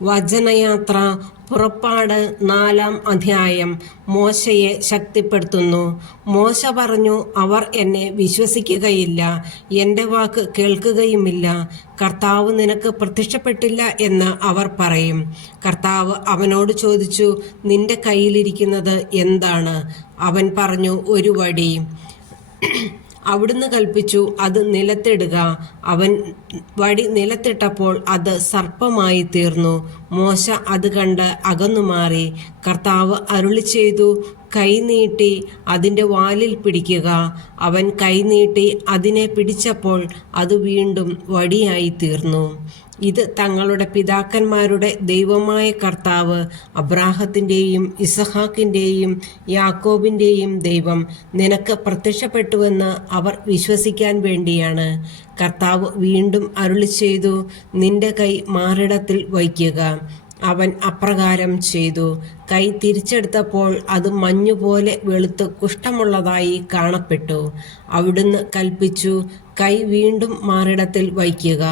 വചനയാത്ര പുറപ്പാട് 4-ാം അധ്യായം. മോശയെ ശക്തിപ്പെടുത്തുന്നു. മോശ പറഞ്ഞു, അവർ എന്നെ വിശ്വസിക്കുകയില്ല, എൻ്റെ വാക്ക് കേൾക്കുകയുമില്ല. കർത്താവ് നിനക്ക് പ്രത്യക്ഷപ്പെട്ടില്ല എന്ന് അവർ പറയും. കർത്താവ് അവനോട് ചോദിച്ചു, നിന്റെ കയ്യിലിരിക്കുന്നത് എന്താണ്? അവൻ പറഞ്ഞു, ഒരു വടി. അവിടുന്ന് കൽപ്പിച്ചു, അത് നിലത്തിടുക. അവൻ വടി നിലത്തിട്ടപ്പോൾ അത് സർപ്പമായി തീർന്നു. മോശ അത് കണ്ട് അകന്നുമാറി. കർത്താവ് അരുളി ചെയ്തു, കൈ നീട്ടി അതിൻ്റെ വാലിൽ പിടിക്കുക. അവൻ കൈ നീട്ടി അതിനെ പിടിച്ചപ്പോൾ അത് വീണ്ടും വടിയായി തീർന്നു. ഇത് തങ്ങളുടെ പിതാക്കന്മാരുടെ ദൈവമായ കർത്താവ്, അബ്രാഹത്തിൻ്റെയും ഇസഹാക്കിൻ്റെയും യാക്കോബിൻ്റെയും ദൈവം നിനക്ക് പ്രത്യക്ഷപ്പെട്ടുവെന്ന് അവർ വിശ്വസിക്കാൻ വേണ്ടിയാണ്. കർത്താവ് വീണ്ടും അരുളി ചെയ്തു, നിന്റെ കൈ മാറിടത്തിൽ വയ്ക്കുക. അവൻ അപ്രകാരം ചെയ്തു. കൈ തിരിച്ചെടുത്തപ്പോൾ അത് മഞ്ഞുപോലെ വെളുത്ത് കുഷ്ഠമുള്ളതായി കാണപ്പെട്ടു. അവിടുന്ന് കൽപ്പിച്ചു, കൈ വീണ്ടും മാറിടത്തിൽ വയ്ക്കുക.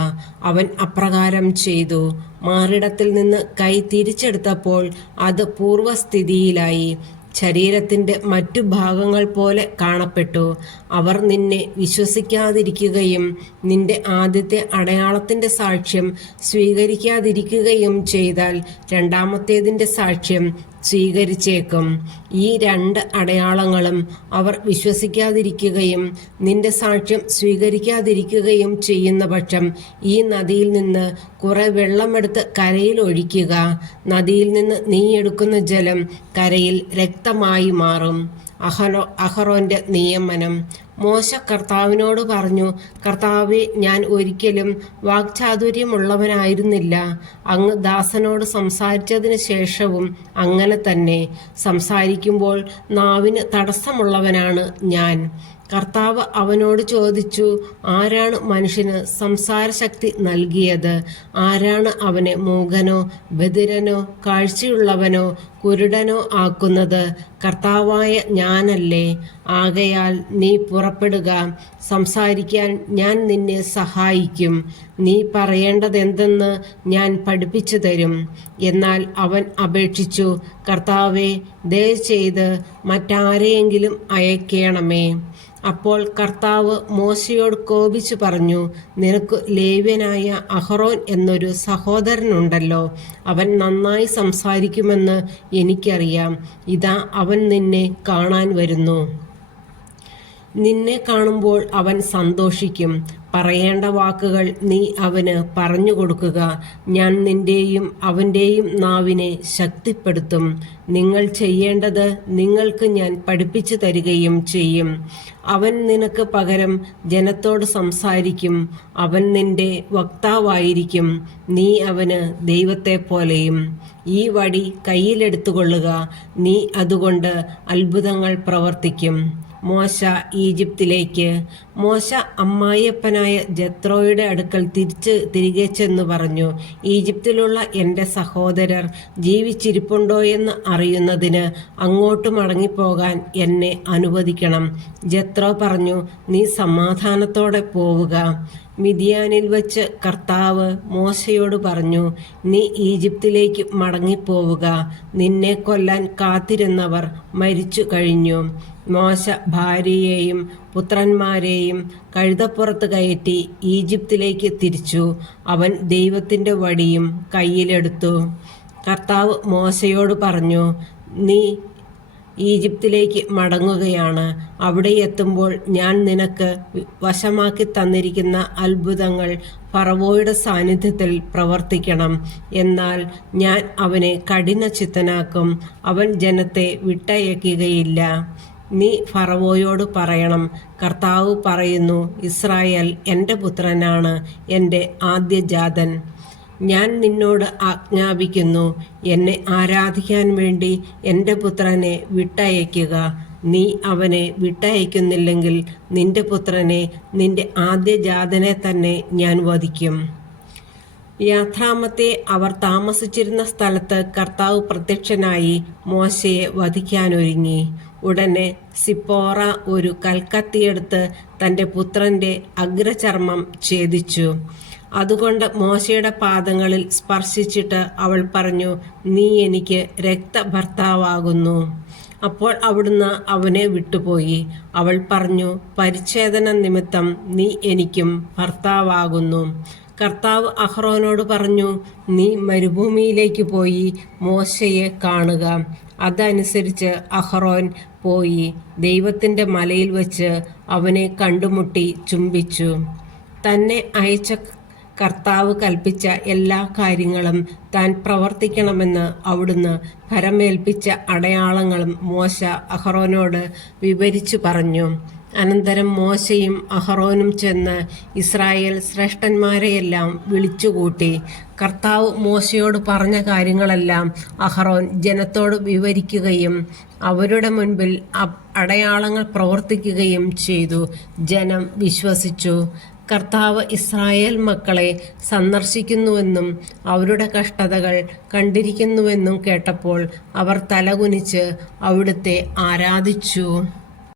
അവൻ അപ്രകാരം ചെയ്തു. മാറിടത്തിൽ നിന്ന് കൈ തിരിച്ചെടുത്തപ്പോൾ അത് പൂർവസ്ഥിതിയിലായി, ശരീരത്തിൻ്റെ മറ്റു ഭാഗങ്ങൾ പോലെ കാണപ്പെട്ടു. അവർ നിന്നെ വിശ്വസിക്കാതിരിക്കുകയും നിന്റെ ആദ്യത്തെ അടയാളത്തിൻ്റെ സാക്ഷ്യം സ്വീകരിക്കാതിരിക്കുകയും ചെയ്താൽ രണ്ടാമത്തേതിൻ്റെ സാക്ഷ്യം സ്വീകരിച്ചേക്കും. ഈ 2 അടയാളങ്ങളും അവർ വിശ്വസിക്കാതിരിക്കുകയും നിന്റെ സാക്ഷ്യം സ്വീകരിക്കാതിരിക്കുകയും ചെയ്യുന്ന പക്ഷം ഈ നദിയിൽ നിന്ന് കുറെ വെള്ളമെടുത്ത് കരയിൽ ഒഴിക്കുക. നദിയിൽ നിന്ന് നീ എടുക്കുന്ന ജലം കരയിൽ രക്തമായി മാറും. അഹറോന്റെ നിയമനം. മോശ കർത്താവിനോട് പറഞ്ഞു, കർത്താവേ, ഞാൻ ഒരിക്കലും വാക്ചാതുര്യമുള്ളവനായിരുന്നില്ല. അങ്ങ് ദാസനോട് സംസാരിച്ചതിന് ശേഷവും അങ്ങനെ തന്നെ. സംസാരിക്കുമ്പോൾ നാവിന് തടസ്സമുള്ളവനാണ് ഞാൻ. കർത്താവ് അവനോട് ചോദിച്ചു, ആരാണ് മനുഷ്യന് സംസാരശക്തി നൽകിയത്? ആരാണ് അവനെ മൂകനോ ബധിരനോ കാഴ്ചയുള്ളവനോ കുരുടനോ ആക്കുന്നത്? കർത്താവായ ഞാനല്ലേ? ആകയാൽ നീ പുറപ്പെടുക, സംസാരിക്കാൻ ഞാൻ നിന്നെ സഹായിക്കും. നീ പറയേണ്ടതെന്തെന്ന് ഞാൻ പഠിപ്പിച്ചു തരും. എന്നാൽ അവൻ അപേക്ഷിച്ചു, കർത്താവേ, ദയചെയ്ത് മറ്റാരെയെങ്കിലും അയക്കണമേ. അപ്പോൾ കർത്താവ് മോശയോട് കോപിച്ചു പറഞ്ഞു, നിനക്ക് ലേവ്യനായ അഹറോൻ എന്നൊരു സഹോദരനുണ്ടല്ലോ. അവൻ നന്നായി സംസാരിക്കുമെന്ന് എനിക്കറിയാം. ഇതാ, അവൻ നിന്നെ കാണാൻ വരുന്നു. നിന്നെ കാണുമ്പോൾ അവൻ സന്തോഷിക്കും. പറയേണ്ട വാക്കുകൾ നീ അവന് പറഞ്ഞു കൊടുക്കുക. ഞാൻ നിന്റെയും അവൻ്റെയും നാവിനെ ശക്തിപ്പെടുത്തും. നിങ്ങൾ ചെയ്യേണ്ടത് നിങ്ങൾക്ക് ഞാൻ പഠിപ്പിച്ചു തരികയും ചെയ്യും. അവൻ നിനക്ക് പകരം ജനത്തോട് സംസാരിക്കും. അവൻ നിന്റെ വക്താവായിരിക്കും. നീ അവന് ദൈവത്തെ പോലെയും. ഈ വടി കയ്യിലെടുത്തുകൊള്ളുക. നീ അതുകൊണ്ട് അത്ഭുതങ്ങൾ പ്രവർത്തിക്കും. മോശ ഈജിപ്തിലേക്ക്. മോശ അമ്മായിയപ്പനായ ജത്രോയുടെ അടുക്കൽ തിരികെ ചെന്ന് പറഞ്ഞു, ഈജിപ്തിലുള്ള എൻ്റെ സഹോദരർ ജീവിച്ചിരിപ്പുണ്ടോ എന്ന് അറിയുന്നതിന് അങ്ങോട്ട് മടങ്ങിപ്പോകാൻ എന്നെ അനുവദിക്കണം. ജത്രോ പറഞ്ഞു, നീ സമാധാനത്തോടെ പോവുക. മിദ്യാനിൽ വച്ച് കർത്താവ് മോശയോട് പറഞ്ഞു, നീ ഈജിപ്തിലേക്ക് മടങ്ങിപ്പോവുക. നിന്നെ കൊല്ലാൻ കാത്തിരുന്നവർ മരിച്ചു കഴിഞ്ഞു. മോശ ഭാര്യയെയും പുത്രന്മാരെയും കഴുതപ്പുറത്ത് കയറ്റി ഈജിപ്തിലേക്ക് തിരിച്ചു. അവൻ ദൈവത്തിൻ്റെ വടിയും കയ്യിലെടുത്തു. കർത്താവ് മോശയോട് പറഞ്ഞു, നീ ഈജിപ്തിലേക്ക് മടങ്ങുകയാണ്. അവിടെ എത്തുമ്പോൾ ഞാൻ നിനക്ക് വശമാക്കി തന്നിരിക്കുന്ന അത്ഭുതങ്ങൾ ഫറവോയുടെ സാന്നിധ്യത്തിൽ പ്രവർത്തിക്കണം. എന്നാൽ ഞാൻ അവനെ കഠിനചിത്തനാക്കും. അവൻ ജനത്തെ വിട്ടയക്കുകയില്ല. നീ ഫറവോയോട് പറയണം, കർത്താവ് പറയുന്നു, ഇസ്രായേൽ എൻ്റെ പുത്രനാണ്, എൻ്റെ ആദ്യജാതൻ. ഞാൻ നിന്നോട് ആജ്ഞാപിക്കുന്നു, എന്നെ ആരാധിക്കാൻ വേണ്ടി എൻ്റെ പുത്രനെ വിട്ടയക്കുക. നീ അവനെ വിട്ടയക്കുന്നില്ലെങ്കിൽ നിന്റെ പുത്രനെ, നിന്റെ ആദ്യജാതനെ തന്നെ ഞാൻ വധിക്കും. യാത്രാമത്തെ അവർ താമസിച്ചിരുന്ന സ്ഥലത്ത് കർത്താവ് പ്രത്യക്ഷനായി മോശയെ വധിക്കാനൊരുങ്ങി. ഉടനെ സിപ്പോറ ഒരു കൽക്കത്തിയെടുത്ത് തൻ്റെ പുത്രൻ്റെ അഗ്രചർമ്മം ഛേദിച്ചു. അതുകൊണ്ട് മോശയുടെ പാദങ്ങളിൽ സ്പർശിച്ചിട്ട് അവൾ പറഞ്ഞു, നീ എനിക്ക് രക്തഭർത്താവാകുന്നു. അപ്പോൾ അവിടുന്ന് അവനെ വിട്ടുപോയി. അവൾ പറഞ്ഞു, പരിച്ഛേദന നിമിത്തം നീ എനിക്കും ഭർത്താവാകുന്നു. കർത്താവ് അഹ്റോനോട് പറഞ്ഞു, നീ മരുഭൂമിയിലേക്ക് പോയി മോശയെ കാണുക. അതനുസരിച്ച് അഹ്റോൻ പോയി ദൈവത്തിൻ്റെ മലയിൽ വച്ച് അവനെ കണ്ടുമുട്ടി ചുംബിച്ചു. തന്നെ അയച്ച കർത്താവ് കൽപ്പിച്ച എല്ലാ കാര്യങ്ങളും താൻ പ്രവർത്തിക്കണമെന്ന് അവിടുന്ന് ഭരമേൽപ്പിച്ച അടയാളങ്ങളും മോശ അഹ്റോനോട് വിവരിച്ചു പറഞ്ഞു. അനന്തരം മോശയും അഹ്റോനും ചെന്ന് ഇസ്രായേൽ ശ്രേഷ്ഠന്മാരെയെല്ലാം വിളിച്ചുകൂട്ടി. കർത്താവ് മോശയോട് പറഞ്ഞ കാര്യങ്ങളെല്ലാം അഹ്റോൻ ജനത്തോട് വിവരിക്കുകയും അവരുടെ മുൻപിൽ അടയാളങ്ങൾ പ്രവർത്തിക്കുകയും ചെയ്തു. ജനം വിശ്വസിച്ചു. കർത്താവ് ഇസ്രായേൽ മക്കളെ സന്ദർശിക്കുന്നുവെന്നും അവരുടെ കഷ്ടതകൾ കണ്ടിരിക്കുന്നുവെന്നും കേട്ടപ്പോൾ അവർ തലകുനിച്ച് അവിടുത്തെ ആരാധിച്ചു.